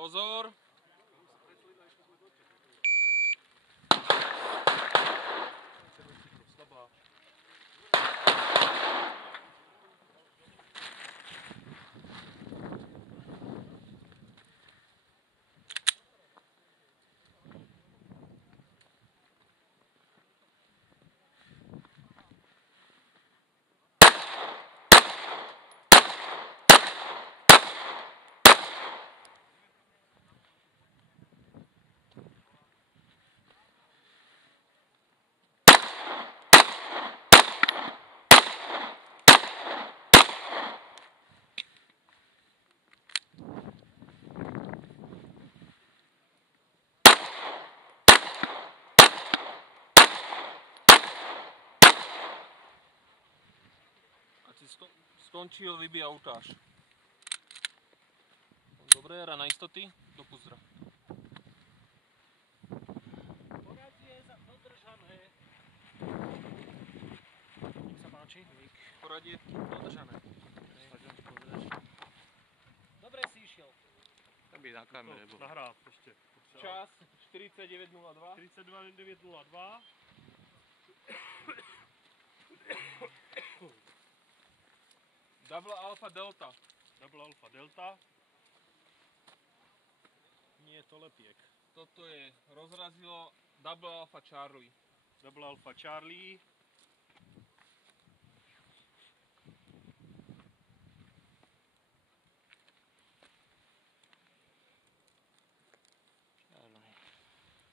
Pozor. Skončil, vybíja utáž. Dobre, hra na istoty, do puzdra. Poradie dodržané. Nech sa páči. Poradie dodržané. Dobre si išiel. Tam by na kamere bol. Nahrát ešte. Čas 49.02. 42.902. Double Alpha Delta. Double Alpha Delta. Nie je to lepiek. Toto je rozrazilo Double Alpha Charlie. Double Alpha Charlie.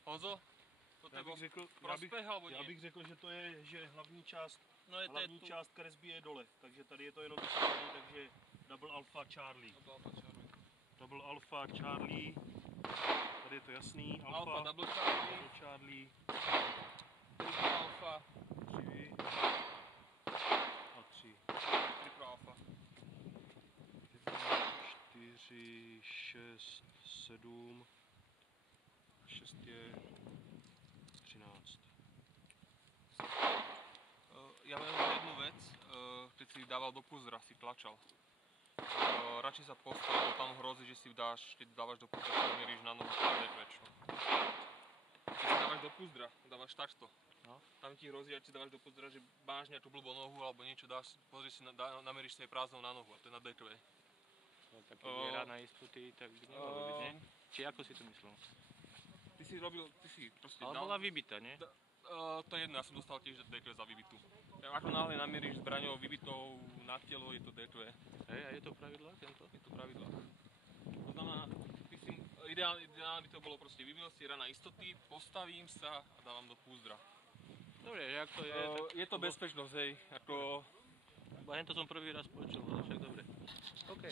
Honzo, toto je prospech alebo nie? Já bych řekl, že to je, že hlavní část, No je hlavní část kresby je dole, takže tady je to jenom vystavený, takže Double Alpha Charlie. Double Alpha Charlie. Double Alpha Charlie. Tady je to jasný. Alpha Double Charlie. Double Charlie. Triple Alpha. 3 a 3. Triple Alpha. 4, 6, 7. 6 je 13. Ja viem jednu vec, keď si dával do puzdra, si tlačal. Radšej sa postav, lebo tam hrozí, že si dáš, keď dávaš do puzdra, si umieríš na nohu, to je väčšinou. Keď si dávaš do puzdra, dávaš takto. No. Tam ti hrozí, ak si dávaš do puzdra, že máš nejakú blbú nohu alebo niečo dáš, pozrieš si, nameríš si aj prázdnou na nohu a to je na D2. No, tak keď je hra na istoty, tak by nemalo byť, nie? Či ako si to myslel? Ty si robil, ty si proste Ale dal... bola vybitá, nie? To je jedno, ja som dostal tiež D2 za vybitú. Ako náhle namieríš zbraňou vybitou na telo, je to D2. Hej, a je to pravidlo tento? Je to pravidlo. To znamená, ideálne by to bolo proste, vybil si hra na istoty, postavím sa a dávam do púzdra. Dobre, že ak to je, tak... Je to bezpečnosť, hej, ako... Bo hento som prvý raz počul, ale však dobre. OK.